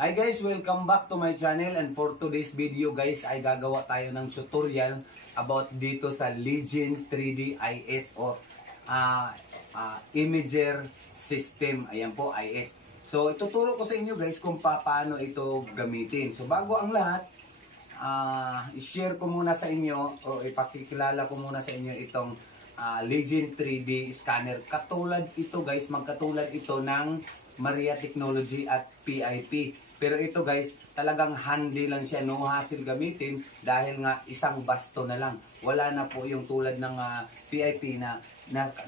Hi guys, welcome back to my channel, and for today's video guys ay gagawa tayo ng tutorial about dito sa Legion 3D IS or Imager System. Ayan po, IS. So ituturo ko sa inyo guys kung paano ito gamitin. So bago ang lahat, i-share ko muna sa inyo o ipakikilala ko muna sa inyo itong Legion 3D scanner. Katulad ito guys, magkatulad ito ng Maria Technology at PIP. Pero ito guys, talagang handy lang siya, no hassle gamitin dahil nga isang basto na lang. Wala na po yung tulad ng PIP na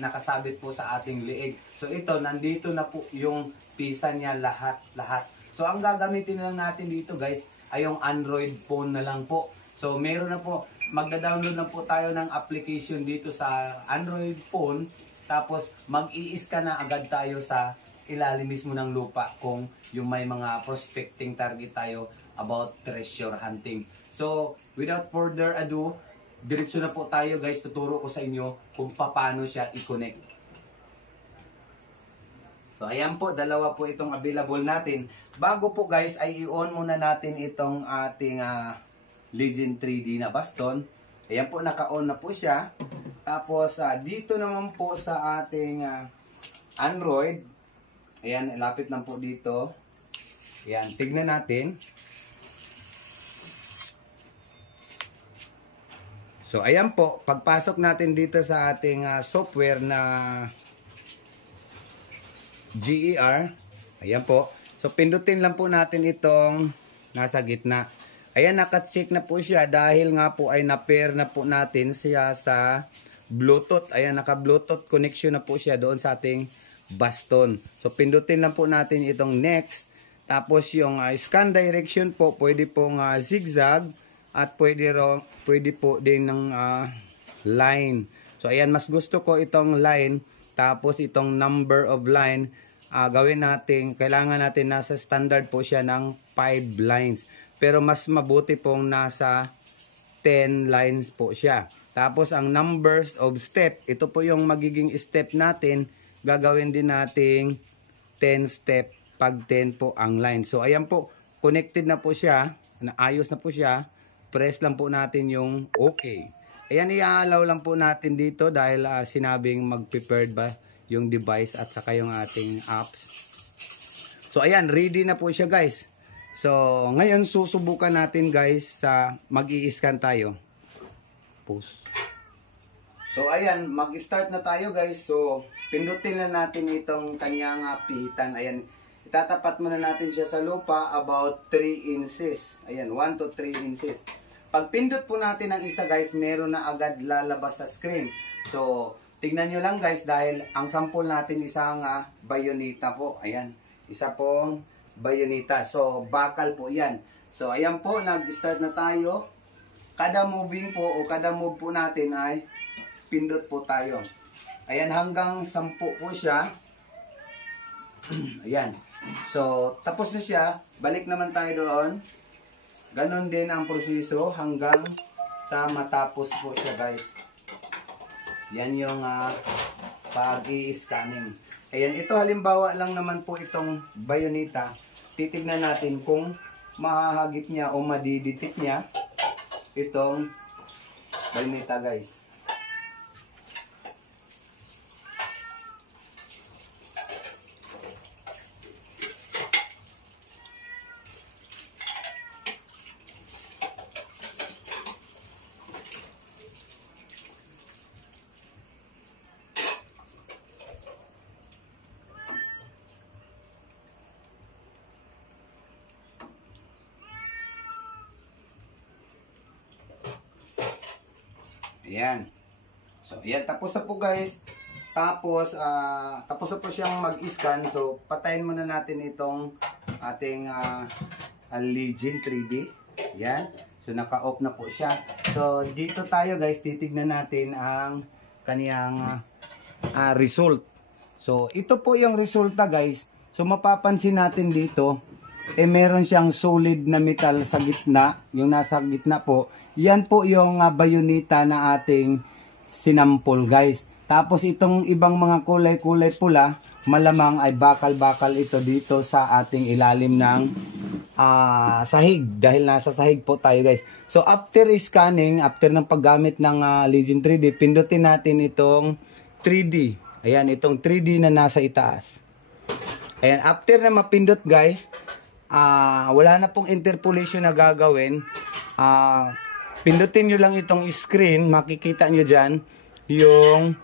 nakasabit po sa ating liig. So ito, nandito na po yung pisa niya lahat. So ang gagamitin lang natin dito guys ay yung Android phone na lang po. So meron na po, magda-download na po tayo ng application dito sa Android phone. Tapos mag-i-scan na agad tayo sa ilalim mismo ng lupa kung yung may mga prospecting target tayo about treasure hunting. So without further ado, diretso na po tayo guys. Tuturo ko sa inyo kung paano siya i-connect. So ayan po, dalawa po itong available natin. Bago po guys ay i-on muna natin itong ating Legion 3D na baston. Ayan po, naka-on na po siya. Tapos dito naman po sa ating Android, ayan, lapit lang po dito. Ayan, tignan natin. So ayan po, pagpasok natin dito sa ating software na GER, ayan po. So pindutin lang po natin itong nasa gitna. Ayan, naka-check na po siya dahil nga po ay na-pair na po natin siya sa Bluetooth. Ayan, naka-Bluetooth connection na po siya doon sa ating baston. So pindutin lang po natin itong next. Tapos yung scan direction po, pwede pong zigzag at pwede po din ng line. So ayan, mas gusto ko itong line. Tapos itong number of line, gawin natin, kailangan natin nasa standard po siya ng 5 lines. Pero mas mabuti pong nasa 10 lines po siya. Tapos ang numbers of step, ito po yung magiging step natin. Gagawin din nating 10 step pag 10 po ang line. So ayan po, connected na po siya, naayos na po siya. Press lang po natin yung OK. Ayan, i-allow lang po natin dito dahil sinabing mag-prepared ba yung device at saka yung ating apps. So ayan, ready na po siya guys. So ngayon susubukan natin guys sa mag-i-scan tayo. Post. So ayan, mag-start na tayo guys. So pindutin lang natin itong kanyang pihitan. Ayan, itatapat muna natin siya sa lupa about 3 inches. Ayan, 1 to 3 inches. Pag pindot po natin ang isa guys, meron na agad lalabas sa screen. So tignan nyo lang guys dahil ang sample natin isang bayoneta po. Ayan, isa pong bayoneta. So bakal po yan. So ayan po, nag-start na tayo. Kada moving po o kada move po natin ay pindot po tayo. Ayan, hanggang 10 po siya. Ayan. So, tapos na siya. Balik naman tayo doon. Ganon din ang proseso hanggang sa matapos po siya guys. Yan yung pag-i-scanning. Ayan, ito halimbawa lang naman po itong bayoneta. Titignan natin kung mahahagip niya o madidetect niya itong bayoneta guys. Ayan. So, ayan. Tapos na po guys. Tapos, tapos na po siyang mag-scan. So, patayin muna natin itong ating Legion 3D. Ayan. So, naka-off na po siya. So, dito tayo guys. Titignan natin ang kaniyang result. So, ito po yung resulta guys. So, mapapansin natin dito, meron siyang solid na metal sa gitna. Yung nasa gitna po. Yan po yung bayoneta na ating sinampol guys. Tapos itong ibang mga kulay-kulay pula, malamang ay bakal-bakal ito dito sa ating ilalim ng sahig, dahil nasa sahig po tayo guys. So after scanning, after ng paggamit ng Legion 3D, pindutin natin itong 3D. Ayan, itong 3D na nasa itaas. Ayan, after na mapindot guys, wala na pong interpolation na gagawin. Pindutin nyo lang itong screen, makikita nyo dyan yung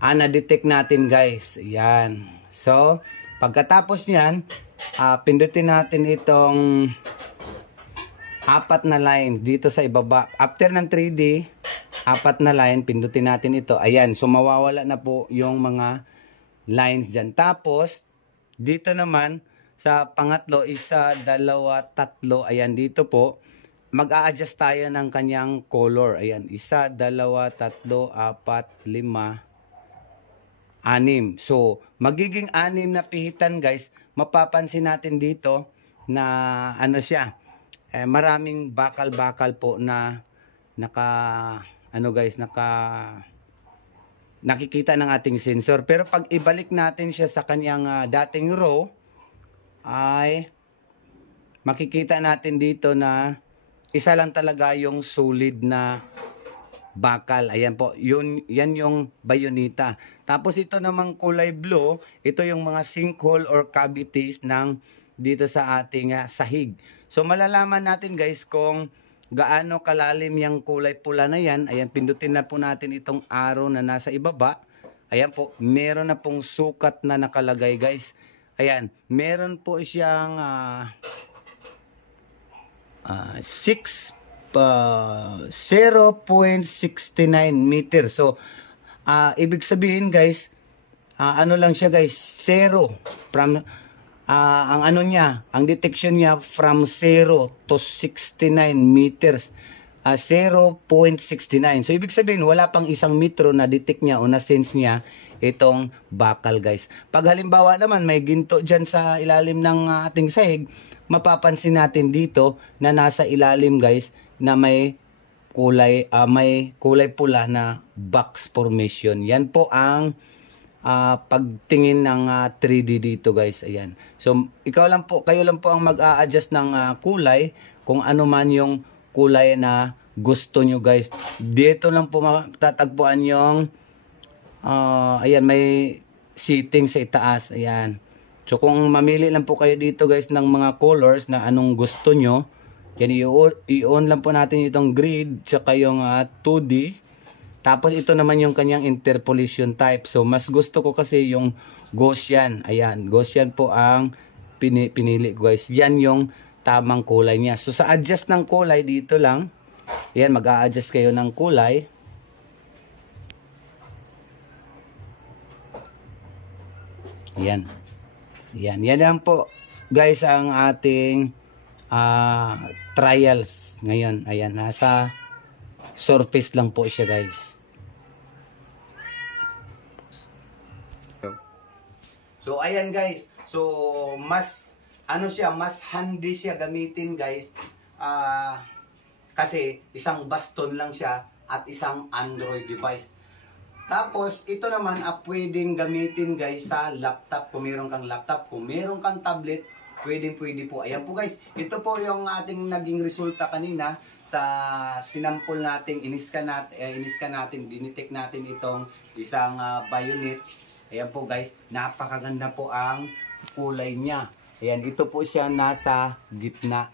na-detect natin guys. Ayan. So, pagkatapos nyan, pindutin natin itong 4 na lines dito sa ibaba. After ng 3D, 4 na line, pindutin natin ito. Ayan, so mawawala na po yung mga lines dyan. Tapos, dito naman, sa pangatlo, 1, 2, 3. Ayan, dito po, mag-a-adjust tayo ng kanyang color. Ayan, 1, 2, 3, 4, 5, 6. So, magiging 6 na pihitan guys. Mapapansin natin dito na ano siya, maraming bakal-bakal po na nakikita ng ating sensor. Pero pag ibalik natin siya sa kanyang dating row, ay makikita natin dito na isa lang talaga yung solid na bakal. Ayan po, yan yung bayonita. Tapos ito namang kulay blue, ito yung mga sinkhole or cavities ng dito sa ating sahig. So malalaman natin guys kung gaano kalalim yung kulay pula na yan. Ayan, pindutin na po natin itong arrow na nasa ibaba. Ayan po, meron na pong sukat na nakalagay guys. Ayan, meron po siyang 0.69 meter. So, ibig sabihin guys, ano lang siya guys, 0 from ang ano niya, ang detection niya from 0 to 69 meters. 0.69. So ibig sabihin wala pang 1 metro na detect niya o na sense niya itong bakal guys. Pag halimbawa naman may ginto diyan sa ilalim ng ating sahig, mapapansin natin dito na nasa ilalim guys na may kulay pula na box formation. Yan po ang pagtingin ng 3D dito guys. Ayan. So kayo lang po ang mag-a-adjust ng kulay kung ano man yung kulay na gusto nyo guys. Dito lang po matatagpuan yung ayan, may setting sa itaas. Ayan. So kung mamili lang po kayo dito guys ng mga colors na anong gusto nyo, yan, i-on lang po natin itong grid tsaka yung 2D. Tapos ito naman yung kanyang interpolation type. So mas gusto ko kasi yung Gaussian. Ayan, Gaussian po ang pinili ko guys. Yan yung tamang kulay niya. So sa adjust ng kulay dito lang, ayan, mag-a-adjust kayo ng kulay. Ayan. Ayan, yan lang po guys ang ating trials ngayon. Ayan, nasa surface lang po siya guys. So ayan guys, so mas mas handy siya gamitin guys, kasi isang baston lang siya at isang Android device. Tapos ito naman pwedeng gamitin guys sa laptop kung meron kang laptop, kung meron kang tablet, pwede po. Ayan po guys, ito po yung ating naging resulta kanina sa sinampol natin, iniskan natin, dinetect natin itong isang bayonet. Ayan po guys, napakaganda po ang kulay niya. Ayan, ito po siya nasa gitna.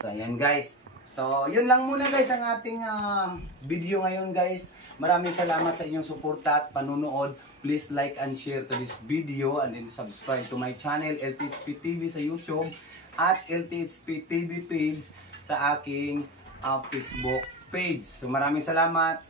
So ayan guys. So yun lang muna guys ang ating video ngayon guys. Maraming salamat sa inyong suporta at panunood. Please like and share to this video and then subscribe to my channel LTHP TV sa YouTube at LTHP TV page sa aking Facebook page. So maraming salamat.